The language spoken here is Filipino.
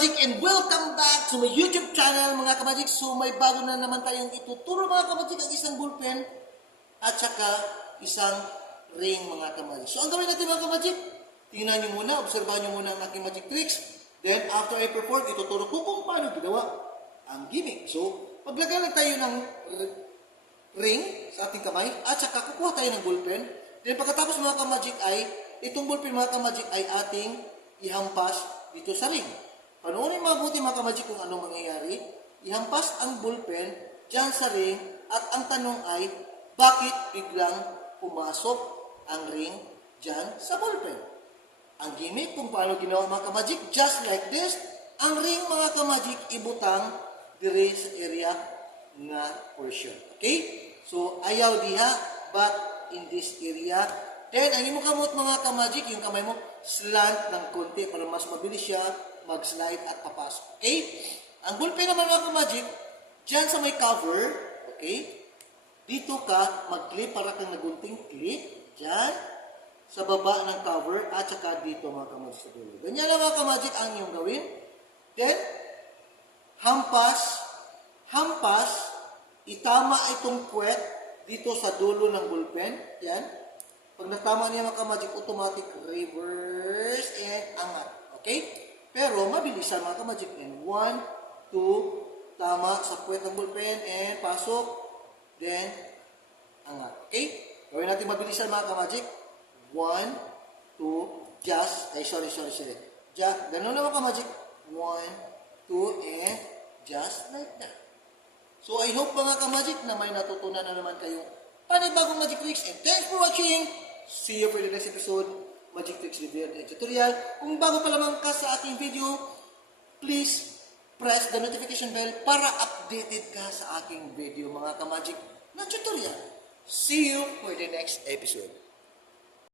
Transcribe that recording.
Kamagic, and welcome back to my YouTube channel mga Kamagic. So may bago na naman tayong ituturo mga Kamagic, ang isang ballpen at saka isang ring mga Kamagic. So ang gawin natin mga Kamagic, tingnan nyo muna, obserbahan nyo muna ang aking magic tricks. Then after I perform, ituturo ko kung paano ginawa ang gimmick. So paglagay lang tayo ng ring sa ating kamay at saka kukuha tayo ng ballpen. Then pagkatapos mga Kamagic ay, itong ballpen mga Kamagic ay ating ihampas dito sa ring. Panoorin mabuti mga Kamagic kung anong mangyayari. Ihampas ang ballpen dyan sa ring at ang tanong ay, bakit biglang pumasok ang ring dyan sa ballpen? Ang gimmick kung paano ginawa mga Kamagic, just like this, ang ring mga Kamagic ibutang dire sa area nga portion. Okay? So, ayaw diha, but in this area. Then, ang imo kamot mga Kamagic, yung kamay mo, slant ng konti para mas mabilis siya mag-slide at papasok. Okay? Ang ballpen naman mga Kamagic, dyan sa may cover, okay? Dito ka mag-clip para kang nagunting clip. Dyan, sa baba ng cover, at saka dito mga Kamagic sa dulo. Ganyan lang mga Kamagic ang iyong gawin. Then, hampas, itama itong puwet dito sa dulo ng ballpen. Yan. Pag natama niya mga Kamagic, automatic reverse and angat. Okay? Pero mabilisan mga Kamagic. And 1, 2, tama sa puwet ng ballpen and pasok. Then, angat. Okay? Gawin natin mabilisan mga Kamagic. 1, 2, just, sorry. Ganun na mga Kamagic. 1, 2, and just like that. So, I hope mga Kamagic na may natutunan na naman kayo panibagong magic tricks. And thanks for watching. See you for the next episode. Magic Tricks Review and Tutorial. Kung bago pa lamang ka sa ating video, please press the notification bell para updated ka sa aking video mga Kamagic na tutorial. See you for the next episode.